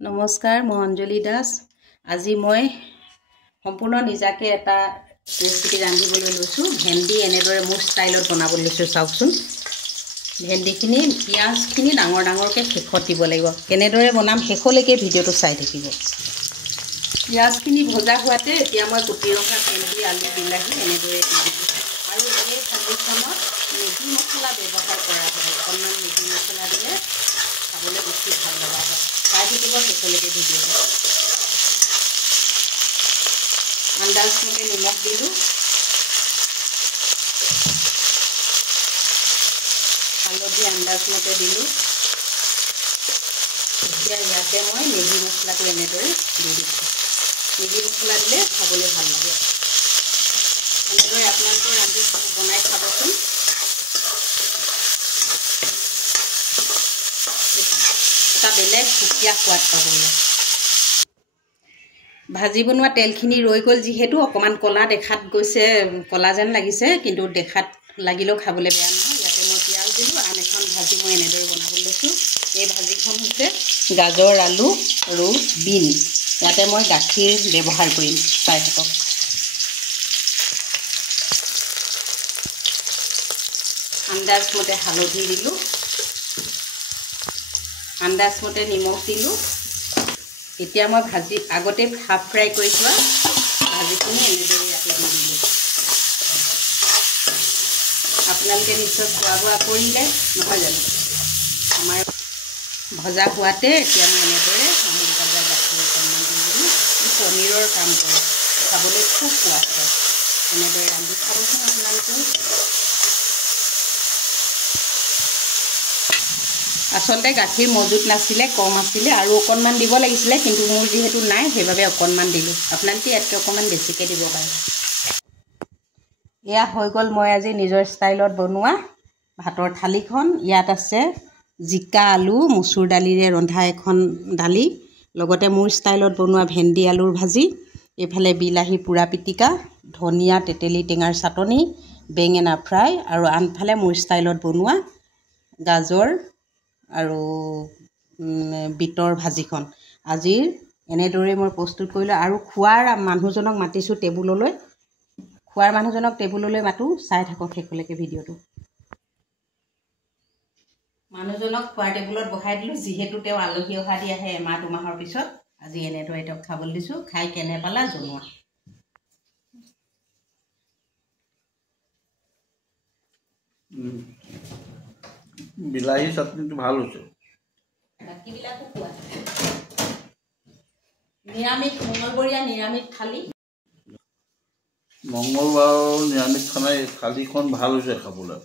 নমস্কাৰ, মই অঞ্জলি দাস। আজি মই সম্পূৰ্ণ নিজাকে এটা ৰেচিপি ৰান্ধিবলৈ লৈছোঁ। ভেন্দি এনেদৰে মোৰ ষ্টাইলত বনাবলৈ লৈছোঁ। চাওকচোন, ভেন্দিখিনি পিঁয়াজখিনি ডাঙৰ ডাঙৰকৈ শেষত দিব লাগিব। কেনেদৰে বনাম শেষলৈকে ভিডিঅ'টো চাই থাকিব। পিঁয়াজখিনি ভজা হোৱাতে এতিয়া মই কুটি ৰখা ভেন্দি, আলু, বিলাহী এনেদৰে দি দিছোঁ। আৰু এই ভাজিখনত মেগী মছলা ব্যৱহাৰ কৰা হয়। অকণমান মেগী মছলা দিলে খাবলৈ বেছি ভাল লগা হয়। চাই থাকিব শেষলৈকে ভিডিঅ'টো। আন্দাজমতে নিমখ দিলোঁ, হালধি আন্দাজমতে দিলোঁ। এতিয়া ইয়াতে মই মেগী মছলাটো এনেদৰে দি দিছোঁ। মেগী মছলা দিলে খাবলৈ ভাল লাগে। এনেদৰে আপোনালোকে ৰান্ধি বনাই খাবচোন। এটা বেলেগ সুকীয়া সোৱাদ পাব। ভাজি বনোৱা তেলখিনি ৰৈ গ'ল যিহেতু অকণমান ক'লা দেখাত গৈছে, ক'লা যেন লাগিছে, কিন্তু দেখাত লাগিলেও খাবলৈ বেয়া নহয়। ইয়াতে মই পিঁয়াজ দিলোঁ। আন এখন ভাজি মই এনেদৰে বনাবলৈ লৈছোঁ। এই ভাজিখন হৈছে গাজৰ, আলু আৰু বিন। ইয়াতে মই গাখীৰ ব্যৱহাৰ কৰিম, চাই থাকক। আন্দাজমতে হালধি দিলোঁ, আন্দাজমতে নিমখ দিলোঁ। এতিয়া মই আগতে হাফ ফ্ৰাই কৰি থোৱা ভাজিখিনি এনেদৰে ইয়াতে দি দিলোঁ। আপোনালোকে নিশ্চয় খোৱা বোৱা কৰিলে নহয় জানো? আমাৰ ভজা হোৱাতে এতিয়া মই এনেদৰে আমুল ভাজা গাখীৰ অকণমান দি দিলোঁ। পনীৰৰ কাম কৰে, খাবলৈ খুব সোৱাদ হয়। এনেদৰে ৰান্ধি খাবচোন আপোনালোকে। আচলতে গাখীৰ মজুত নাছিলে, কম আছিলে, আৰু অকণমান দিব লাগিছিলে, কিন্তু মোৰ যিহেতু নাই সেইবাবে অকণমান দিলোঁ। আপোনালোকে ইয়াতকৈ অকণমান বেছিকৈ দিব পাৰে। এয়া হৈ গ'ল মই আজি নিজৰ ষ্টাইলত বনোৱা ভাতৰ থালিখন। ইয়াত আছে জিকা, আলু, মচুৰ দালিৰে ৰন্ধা এখন দালি, লগতে মোৰ ষ্টাইলত বনোৱা ভেন্দি আলুৰ ভাজি, এইফালে বিলাহী পোৰা পিটিকা, ধনিয়া তেতেলী টেঙাৰ চাটনি, বেঙেনা ফ্ৰাই, আৰু আনফালে মোৰ ষ্টাইলত বনোৱা গাজৰ আৰু বিটৰ ভাজিখন। আজিৰ এনেদৰে মই প্ৰস্তুত কৰিলোঁ। আৰু খোৱাৰ মানুহজনক মাতিছোঁ টেবুললৈ। খোৱাৰ মানুহজনক টেবুললৈ মাতোঁ। চাই থাকক শেষলৈকে ভিডিঅ'টো। মানুহজনক খোৱাৰ টেবুলত বহাই দিলোঁ, যিহেতু তেওঁ আলহী অহা দি আহে এমাহ দুমাহৰ পিছত। আজি এনেদৰে তেওঁক খাবলৈ দিছোঁ। খাই কেনে পালা জনোৱা। বিলাহী চাটনিটো ভাল হৈছে। বাকীবিলাকো খোৱা। নিৰামিষ, মঙলবৰীয়া নিৰামিষ থালি। মঙলবাৰৰ নিৰামিষ খানা থালিখন ভাল হৈছে খাবলৈ।